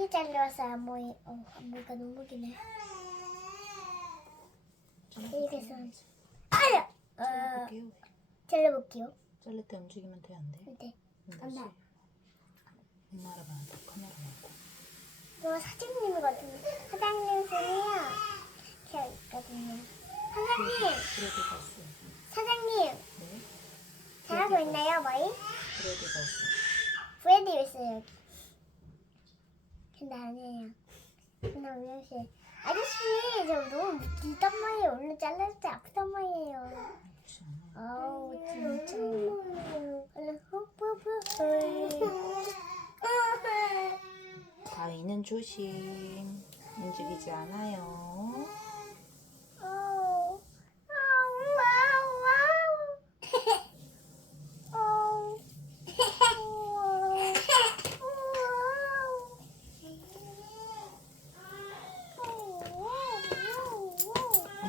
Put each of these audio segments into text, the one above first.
빨리 잘려서 앞머리, 어, 앞머리가 너무 기네. 이래서 아야! 어, 잘라볼게요. 잘라볼게요. 자를 때 움직이면 돼, 안 돼? 네. 응, 엄마. 엄마랑 나한테 카메라 보고. 이거 사장님이거든요. 사장님 손이요. 이렇게 있거든요. 사장님, 브레드가 있어. 사장님, 네? 잘하고 있나요, 머리? 브레드가 있어. 브레드 있어요. 근데 아니에요. 근데 우영씨, 아저씨, 저 너무 길단 말이에요. 잘랐을 때 아프단 말이에요. 아우, 진짜. 얼른 뽀뽀뽀. 가위는 조심. 움직이지 않아요. 아우, 아우, 와우, 와우. 아우.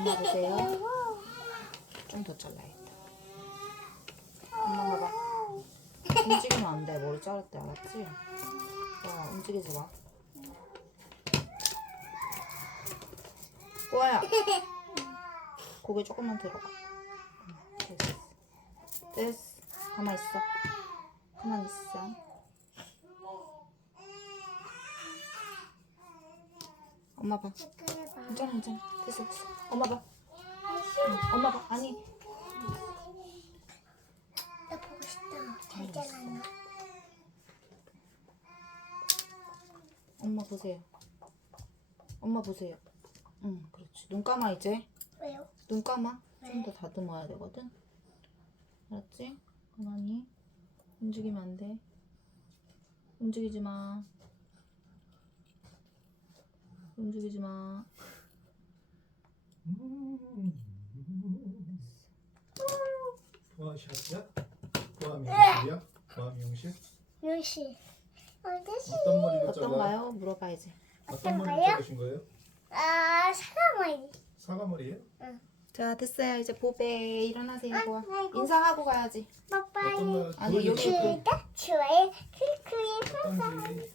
엄마 보세요. 좀 더 잘라야겠다. 엄마 봐봐. 움직이면 안 돼. 머리 자를 때 알았지? 야, 움직이지 마. 꼬아야. 고개 조금만 들어가. 응, 됐어. 됐어. 가만 있어. 가만 있어. 엄마 봐. 괜찮아, 괜찮아. 됐어, 됐어. 엄마 봐. 응, 엄마 봐. 아니, 나 보고 싶다. 잘 잘랐나? 엄마 보세요. 엄마 보세요. 응, 그렇지. 눈 감아 이제. 왜요? 눈 감아. 좀 네. 더 다듬어야 되거든. 알았지? 가만히. 움직이면 안 돼. 움직이지 마. 움직이지 마. 보아미용실이야? 보아미용실? 유씨. 아저씨. 어떤 머리를 잘라? 어떤가요? 물어봐야지. 어떤 머리를 어떤가요? 자르신 거예요? 아, 사과머리. 사과머리예요? 자, 됐어요. 이제 보배 일어나세요. 아. 아이고. 인사하고 가야지. 어떤 빠빠이. 말 아니, 여기 보여주세요. 구독, 좋아요, 클릭클릭. 어떤지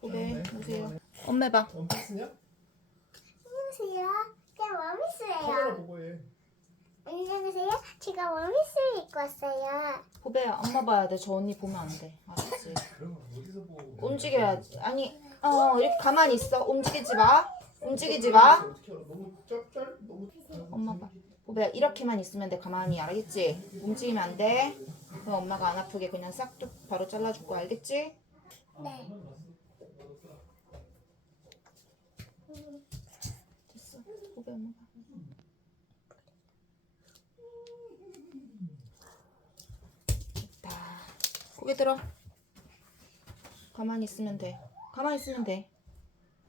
보배 네, 보세요. 네. 엄마 봐. 원피스냐? 안녕하세요. 제가 카메라 원피스예요. 보고 해 안녕하세요. 제가 원피스를 입고 왔어요. 보배야, 엄마 봐야 돼. 저 언니 보면 안 돼. 알았지? 어디서 보고 움직여야 지. 아니, 어, 이렇게 가만히 있어. 움직이지 마. 움직이지 마. 어떻게 알아? 너무 짭짤 너무 엄마 봐. 보배야, 이렇게만 있으면 돼. 가만히 알겠지? 움직이면 안 돼. 그럼 엄마가 안 아프게 그냥 싹둑 바로 잘라줄 거 알겠지? 네. 됐어. 보배 엄마 봐. 됐다. 고개 들어. 가만히 있으면 돼. 가만히 있으면 돼.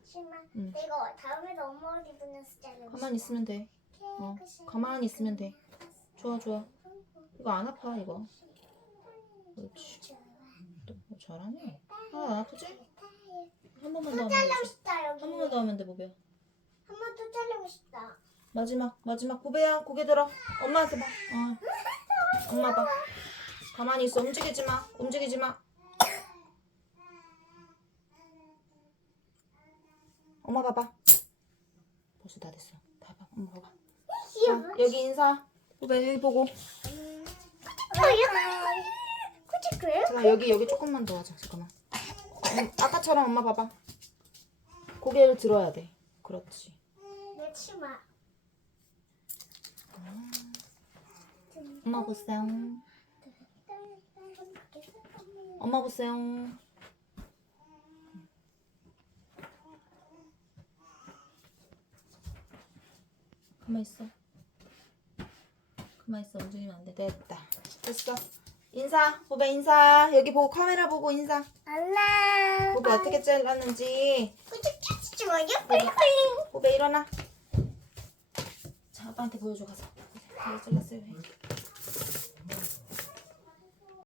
하지만 응. 이거 다음에도 엄마 어디 보내서 자르고 가만히 있으면 돼. 어, 가만히 있으면 돼. 좋아, 좋아. 이거 안 아파, 이거. 그렇지. 또, 어, 잘하네. 아, 안 아프지? 한 번만 더 하면 자르고 되지. 싶다 여기. 한 번만 더 하면 돼, 보배야. 한번더 자르고 싶다. 마지막, 마지막. 보배야, 고개 들어. 엄마한테 봐. 어. 엄마 봐. 가만히 있어. 움직이지 마. 움직이지 마. 엄마 봐봐. 벌써 다 됐어. 다 봐. 엄마 봐봐. 자, 여기 인사. 보배 여기 보고. 그래요? 자, 여기 여기 조금만 더 하자. 잠깐만. 음, 아까처럼 엄마 봐봐. 고개를 들어야 돼. 그렇지. 내 치마. 엄마 보세요. 엄마 보세요. 가만 있어. 가만 있어. 움직이면 안 돼. 됐다. 됐어. 인사. 보배 인사. 여기 보고 카메라 보고 인사. 알라. 보배 어떻게 잘랐는지. 캐치 좋아요? 콜링콜링. 보배 일어나. 자, 아빠한테 보여줘 가서. 보세요. 잘랐어요.